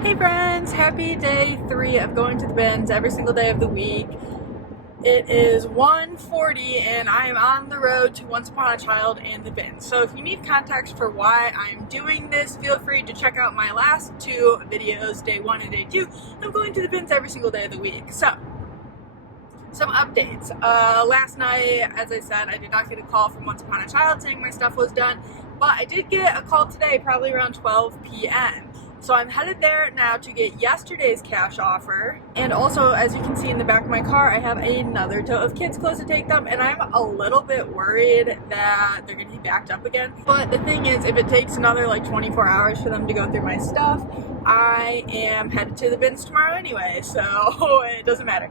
Hey friends, happy day 3 of going to the bins every single day of the week. It is 1:40 and I am on the road to Once Upon a Child and the bins. So if you need context for why I'm doing this, feel free to check out my last 2 videos, day 1 and day 2. I'm going to the bins every single day of the week. So, some updates. Last night, as I said, I did not get a call from Once Upon a Child saying my stuff was done, but I did get a call today, probably around 12 p.m. So I'm headed there now to get yesterday's cash offer. And also, as you can see in the back of my car, I have another tote of kids' clothes to take them, and I'm a little bit worried that they're gonna be backed up again. But the thing is, if it takes another like 24 hours for them to go through my stuff, I am headed to the bins tomorrow anyway, so it doesn't matter.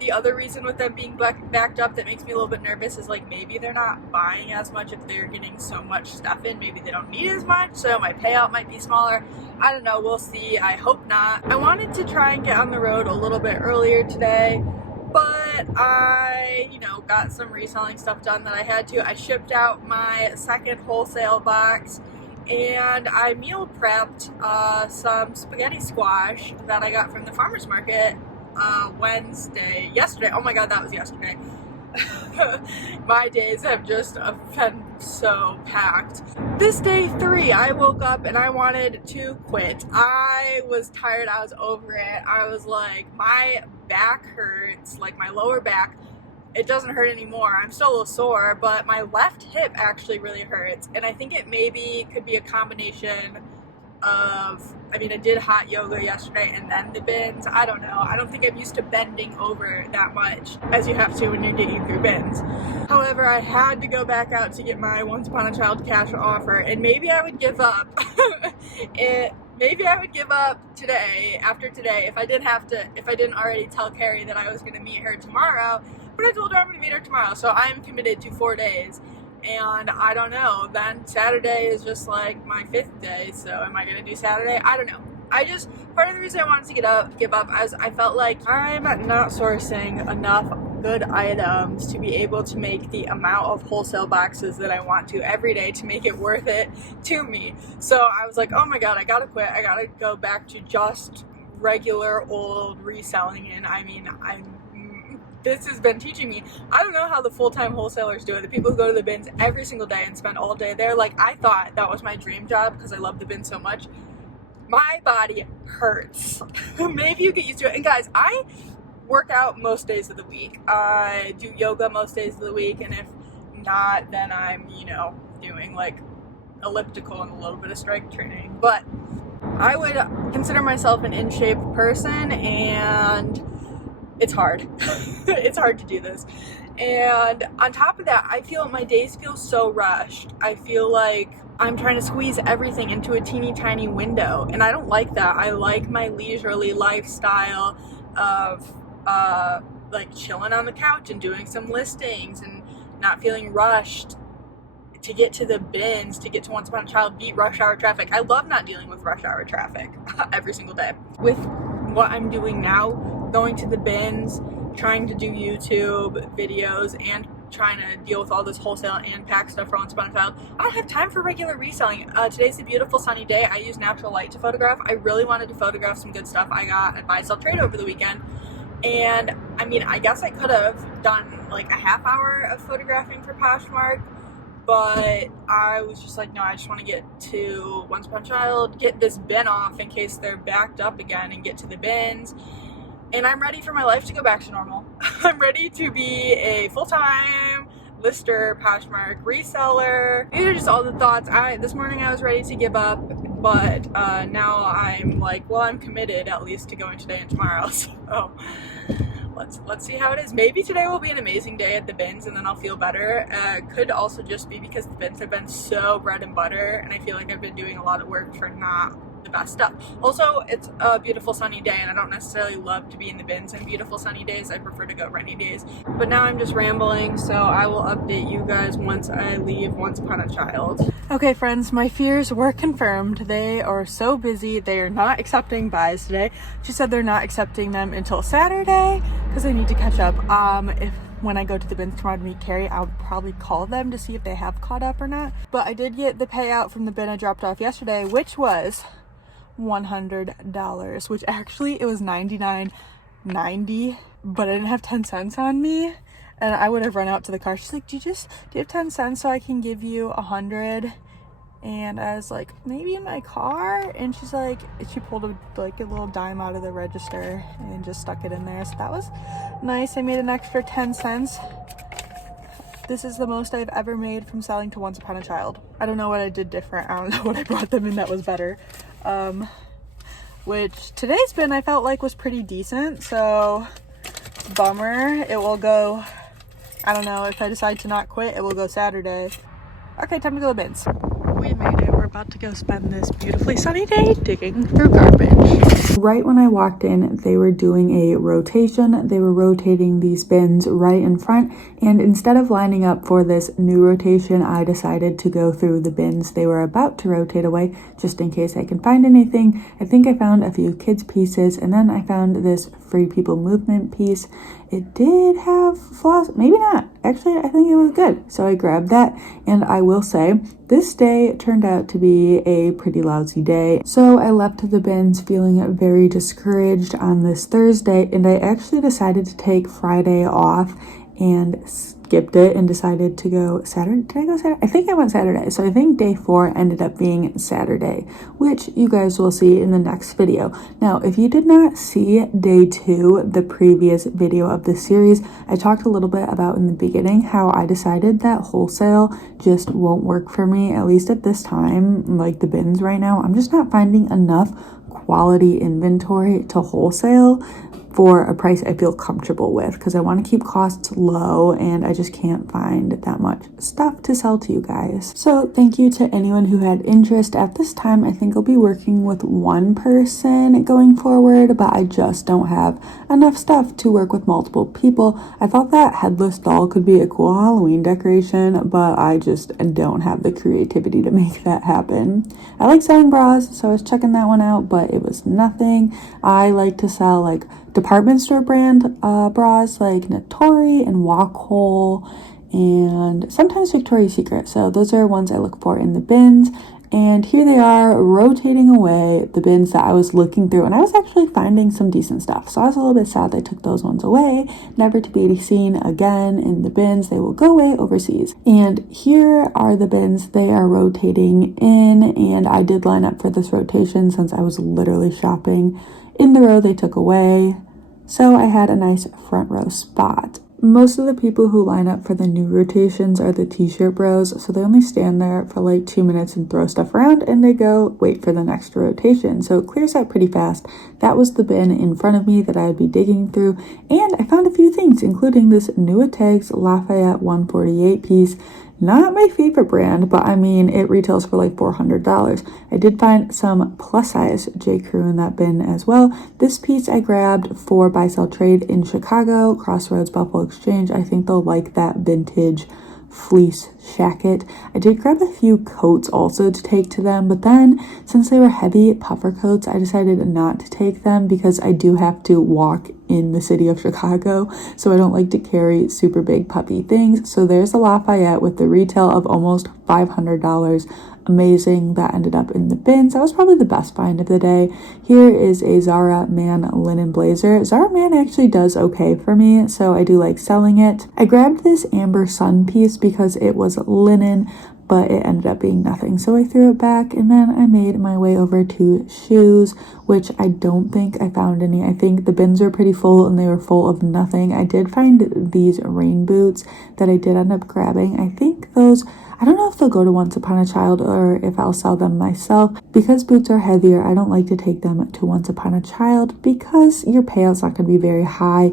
The other reason with them being backed up that makes me a little bit nervous is like maybe they're not buying as much if they're getting so much stuff in. Maybe they don't need as much, so my payout might be smaller. I don't know, we'll see. I hope not. I wanted to try and get on the road a little bit earlier today, but I, got some reselling stuff done that I had to. I shipped out my second wholesale box, and I meal prepped some spaghetti squash that I got from the farmer's market yesterday. Oh my god, that was yesterday. My days have just been so packed. This day 3, I woke up and I wanted to quit. I was tired, I was over it. I was like, my back hurts, like my lower back. It doesn't hurt anymore. I'm still a little sore, but my left hip actually really hurts. And I think it maybe could be a combination of, I did hot yoga yesterday and then the bins. I don't know. I don't think I'm used to bending over that much as you have to when you're digging through bins. However, I had to go back out to get my Once Upon a Child cash offer, and maybe I would give up. Maybe I would give up today, after today, if I didn't already tell Carrie that I was going to meet her tomorrow. But I told her I'm going to meet her tomorrow, so I am committed to 4 days. And I don't know, then Saturday is just like my 5th day, so am I going to do Saturday? I don't know. Part of the reason I wanted to give up is I felt like I'm not sourcing enough good items to be able to make the amount of wholesale boxes that I want to every day to make it worth it to me. So I was like, oh my god, I gotta quit. I gotta go back to just regular old reselling, and this has been teaching me. I don't know how the full-time wholesalers do it. The people who go to the bins every single day and spend all day there. Like, I thought that was my dream job because I love the bins so much. My body hurts. Maybe you get used to it. And guys, I work out most days of the week. I do yoga most days of the week, and if not, then I'm, doing like elliptical and a little bit of strength training. But I would consider myself an in-shape person, and it's hard. It's hard to do this. And on top of that, I feel my days feel so rushed. I feel like I'm trying to squeeze everything into a teeny tiny window, and I don't like that. I like my leisurely lifestyle of like chilling on the couch and doing some listings and not feeling rushed to get to the bins, to get to Once Upon a Child, beat rush hour traffic. I love not dealing with rush hour traffic every single day. With what I'm doing now, going to the bins, trying to do YouTube videos, and trying to deal with all this wholesale and pack stuff for Once Upon a Child, I don't have time for regular reselling. Today's a beautiful sunny day. I use natural light to photograph. I really wanted to photograph some good stuff I got at Buy Sell Trade over the weekend. And I guess I could have done like a half hour of photographing for Poshmark, but I was just like, no, I just want to get to Once Upon a Child, get this bin off in case they're backed up again, and get to the bins. And I'm ready for my life to go back to normal. I'm ready to be a full-time lister, Poshmark reseller. These are just all the thoughts. This morning I was ready to give up, but now I'm like, well, I'm committed at least to going today and tomorrow. So let's see how it is. Maybe today will be an amazing day at the bins, and then I'll feel better. Could also just be because the bins have been so bread and butter, and I feel like I've been doing a lot of work for not the best stuff. Also, it's a beautiful sunny day, and I don't necessarily love to be in the bins on beautiful sunny days. I prefer to go rainy days. But now I'm just rambling, so I will update you guys once I leave Once Upon a Child. Okay friends, my fears were confirmed. They are so busy. They are not accepting buys today. She said they're not accepting them until Saturday because I need to catch up. When I go to the bins tomorrow to meet Carrie, I'll probably call them to see if they have caught up or not. But I did get the payout from the bin I dropped off yesterday, which was $100, which actually it was $99.90, but I didn't have 10 cents on me, and I would have run out to the car. She's like, do you have 10 cents so I can give you 100? And I was like, maybe in my car? And she's like, she pulled a little dime out of the register and just stuck it in there. So that was nice. I made an extra 10 cents. This is the most I've ever made from selling to Once Upon a Child. I don't know what I did different. I don't know what I brought them in that was better. Which today's bin I felt like was pretty decent. So bummer. It will go, I don't know, if I decide to not quit, it will go Saturday. Okay, time to go to the bins. We made it. We're about to go spend this beautifully sunny day digging through garbage. Right when I walked in, they were doing a rotation. They were rotating these bins right in front, and instead of lining up for this new rotation, I decided to go through the bins they were about to rotate away, just in case I can find anything. I think I found a few kids pieces, and then I found this Free People Movement piece. It did have flaws, maybe not. Actually, I think it was good. So I grabbed that, and I will say, this day turned out to be a pretty lousy day. So I left the bins feeling very discouraged on this Thursday, and I actually decided to take Friday off and skipped it and decided to go Saturday. Did I go Saturday? I think I went Saturday. So I think day 4 ended up being Saturday, which you guys will see in the next video. Now, if you did not see day 2, the previous video of this series, I talked a little bit about in the beginning how I decided that wholesale just won't work for me, at least at this time. Like the bins right now, I'm just not finding enough quality inventory to wholesale for a price I feel comfortable with, because I want to keep costs low and I just can't find that much stuff to sell to you guys. So thank you to anyone who had interest. At this time, I think I'll be working with one person going forward, but I just don't have enough stuff to work with multiple people. I thought that headless doll could be a cool Halloween decoration, but I just don't have the creativity to make that happen. I like selling bras, so I was checking that one out, but it was nothing. I like to sell like department store brand bras like Natori and Walkhole and sometimes Victoria's Secret. So those are ones I look for in the bins. And here they are rotating away the bins that I was looking through, and I was actually finding some decent stuff. So I was a little bit sad they took those ones away, never to be seen again in the bins. They will go away overseas. And here are the bins they are rotating in, and I did line up for this rotation since I was literally shopping in the row they took away. So I had a nice front row spot. Most of the people who line up for the new rotations are the t-shirt bros, so they only stand there for like 2 minutes and throw stuff around, and they go wait for the next rotation. So it clears out pretty fast. That was the bin in front of me that I would be digging through, and I found a few things, including this new Tags Lafayette 148 piece. Not my favorite brand, but I mean, it retails for like $400. I did find some plus size J. Crew in that bin as well. This piece I grabbed for buy sell trade in Chicago, Crossroads Buffalo Exchange. I think they'll like that vintage fleece shacket. I did grab a few coats also to take to them, but then since they were heavy puffer coats, I decided not to take them because I do have to walk in the city of Chicago, so I don't like to carry super big puffy things. So there's a Lafayette with the retail of almost $500. Amazing. That ended up in the bins. That was probably the best find of the day. Here is a Zara Man linen blazer. Zara Man actually does okay for me, so I do like selling it. I grabbed this Amber Sun piece because it was linen, but it ended up being nothing, so I threw it back, and then I made my way over to shoes, which I don't think I found any. I think the bins were pretty full and they were full of nothing. I did find these rain boots that I did end up grabbing. I think those, I don't know if they'll go to Once Upon a Child or if I'll sell them myself. Because boots are heavier, I don't like to take them to Once Upon a Child because your payout's not going to be very high.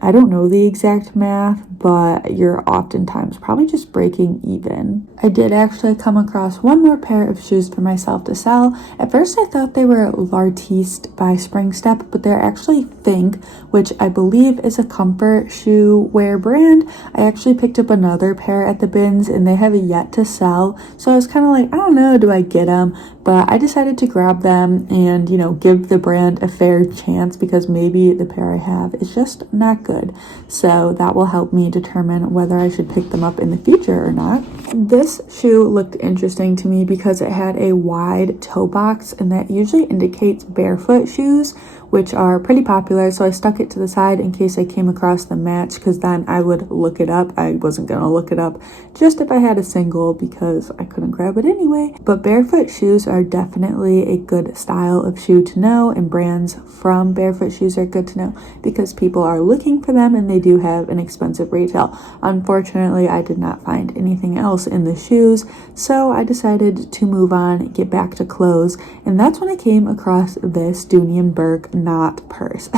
I don't know the exact math, but you're oftentimes probably just breaking even. I did actually come across one more pair of shoes for myself to sell. At first I thought they were L'Artiste by Spring Step, but they're actually Think, which I believe is a comfort shoe wear brand. I actually picked up another pair at the bins and they have yet to sell. So I was kind of like, I don't know, do I get them? But I decided to grab them and, give the brand a fair chance because maybe the pair I have is just not not good. So that will help me determine whether I should pick them up in the future or not. This shoe looked interesting to me because it had a wide toe box, and that usually indicates barefoot shoes, which are pretty popular. So I stuck it to the side in case I came across the match, because then I would look it up. I wasn't gonna look it up just if I had a single because I couldn't grab it anyway. But barefoot shoes are definitely a good style of shoe to know, and brands from barefoot shoes are good to know because people are looking for them and they do have an expensive retail. Unfortunately, I did not find anything else in the shoes, so I decided to move on, get back to clothes, and that's when I came across this Dooney & Bourke knot purse.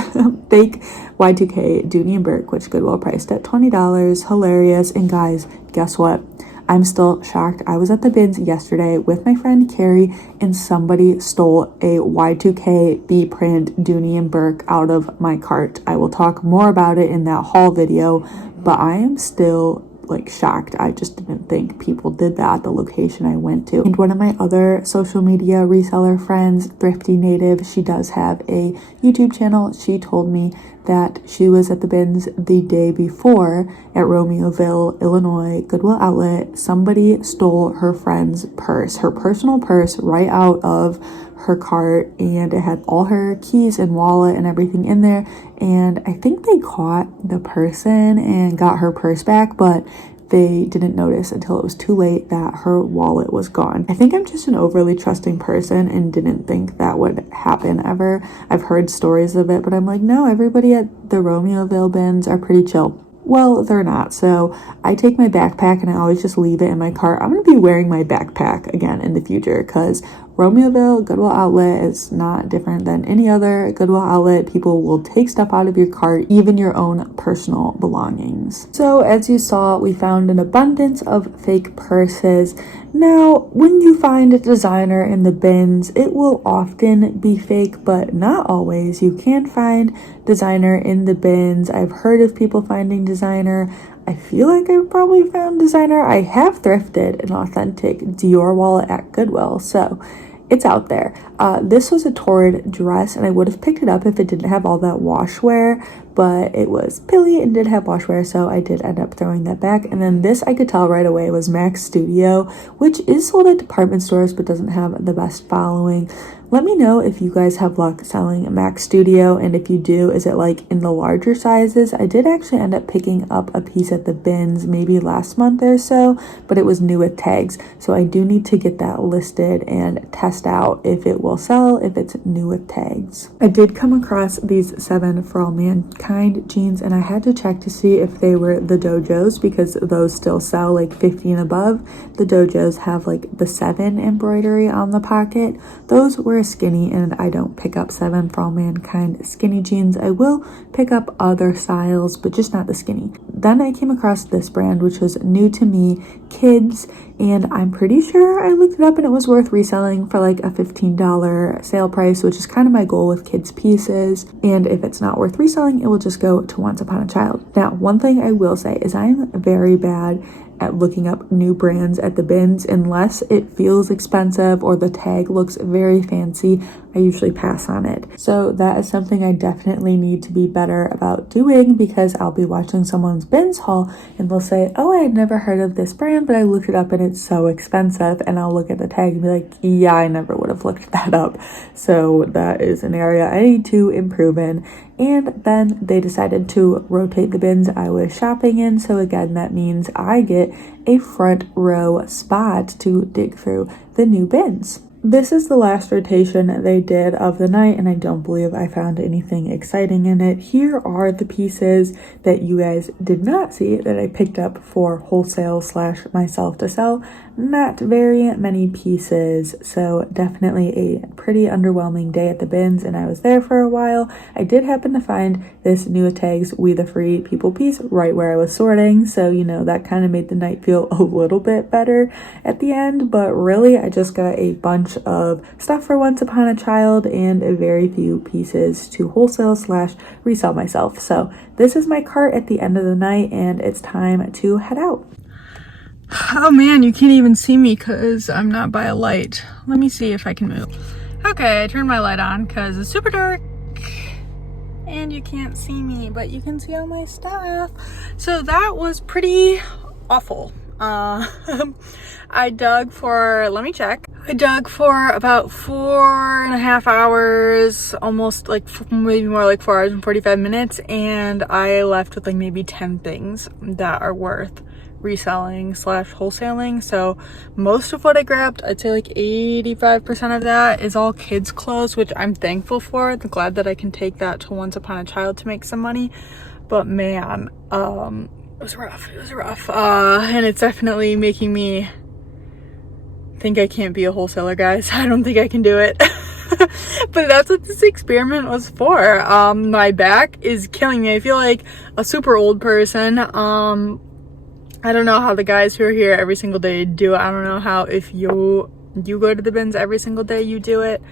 Fake Y2K Dooney & Bourke, which Goodwill priced at $20. Hilarious. And guys, guess what? I'm still shocked. I was at the bins yesterday with my friend Carrie, and somebody stole a Y2K B-print Dooney & Bourke out of my cart. I will talk more about it in that haul video, but I am still like shocked. I just didn't think people did that at the location I went to. And one of my other social media reseller friends, Thrifty Native, she does have a YouTube channel. She told me that she was at the bins the day before at Romeoville, Illinois, Goodwill Outlet. Somebody stole her friend's purse, her personal purse, right out of her cart, and it had all her keys and wallet and everything in there. And I think they caught the person and got her purse back, but they didn't notice until it was too late that her wallet was gone. I think I'm just an overly trusting person and didn't think that would happen ever. I've heard stories of it, but I'm like, no, everybody at the Romeoville bins are pretty chill. Well, they're not. So I take my backpack and I always just leave it in my cart. I'm going to be wearing my backpack again in the future because Romeoville Goodwill Outlet is not different than any other Goodwill Outlet. People will take stuff out of your cart, even your own personal belongings. So as you saw, we found an abundance of fake purses. Now, when you find designer in the bins, it will often be fake, but not always. You can find designer in the bins. I've heard of people finding designer. I feel like I've probably found designer. I have thrifted an authentic Dior wallet at Goodwill, so it's out there. This was a torrid dress, and I would have picked it up if it didn't have all that washwear, but it was pilly and did have washwear, so I did end up throwing that back. And then this, I could tell right away, was Max Studio, which is sold at department stores but doesn't have the best following. Let me know if you guys have luck selling Max Studio, and if you do, is it like in the larger sizes? I did actually end up picking up a piece at the bins maybe last month or so, but it was new with tags, so I do need to get that listed and test out if it will sell if it's new with tags. I did come across these 7 For All Mankind jeans, and I had to check to see if they were the dojos because those still sell like 50 and above. The dojos have like the 7 embroidery on the pocket. Those were skinny, and I don't pick up 7 For All Mankind skinny jeans. I will pick up other styles, but just not the skinny. Then I came across this brand, which was new to me, Kids, and I'm pretty sure I looked it up and it was worth reselling for like a $15 sale price, which is kind of my goal with kids pieces. And if it's not worth reselling, it will just go to Once Upon a Child. Now, one thing I will say is I'm very bad at looking up new brands at the bins unless it feels expensive or the tag looks very fancy. I usually pass on it. So that is something I definitely need to be better about doing, because I'll be watching someone's bins haul and they'll say, oh, I had never heard of this brand, but I looked it up and it's so expensive. And I'll look at the tag and be like, yeah, I never would have looked that up. So that is an area I need to improve in. And then they decided to rotate the bins I was shopping in. So again, that means I get a front row spot to dig through the new bins. This is the last rotation they did of the night, and I don't believe I found anything exciting in it. Here are the pieces that you guys did not see that I picked up for wholesale / myself to sell. Not very many pieces, so definitely a pretty underwhelming day at the bins, and I was there for a while. I did happen to find this new tags We the Free People piece right where I was sorting, so you know, that kind of made the night feel a little bit better at the end. But really, I just got a bunch of stuff for Once Upon a Child and a very few pieces to wholesale / resell myself. So this is my cart at the end of the night, and it's time to head out. Oh man, you can't even see me because I'm not by a light. Let me see if I can move. Okay, I turned my light on because it's super dark and you can't see me, but you can see all my stuff. So that was pretty awful. I dug for, let me check. I dug for about 4.5 hours, almost like maybe more like 4 hours and 45 minutes, and I left with like maybe 10 things that are worth reselling / wholesaling. So most of what I grabbed, I'd say like 85% of that is all kids clothes, which I'm thankful for. I'm glad that I can take that to Once Upon a Child to make some money. But man, it was rough. And it's definitely making me think I can't be a wholesaler, guys. I don't think I can do it. But that's what this experiment was for. My back is killing me. I feel like a super old person. I don't know how the guys who are here every single day do it. I don't know how, if you go to the bins every single day, you do it.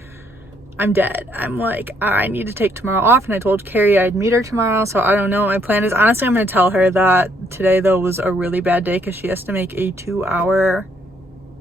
I'm dead. I'm like, I need to take tomorrow off, and I told Carrie I'd meet her tomorrow, so I don't know what my plan is. Honestly, I'm going to tell her that today, though, was a really bad day because she has to make a 2-hour,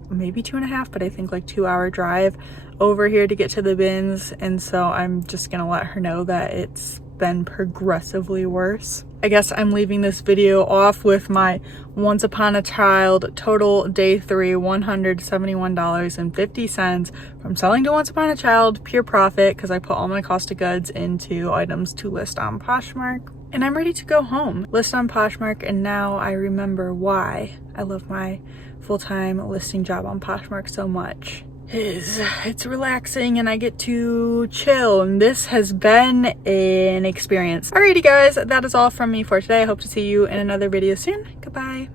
maybe 2.5, but I think like 2-hour drive over here to get to the bins, and so I'm just going to let her know that it's been progressively worse. I guess I'm leaving this video off with my Once Upon a Child total day 3 $171.50 from selling to Once Upon a Child, pure profit, because I put all my cost of goods into items to list on Poshmark. And I'm ready to go home, list on Poshmark, and now I remember why I love my full-time listing job on Poshmark so much. It's relaxing and I get to chill, and this has been an experience. Alrighty guys, that is all from me for today. I hope to see you in another video soon. Goodbye.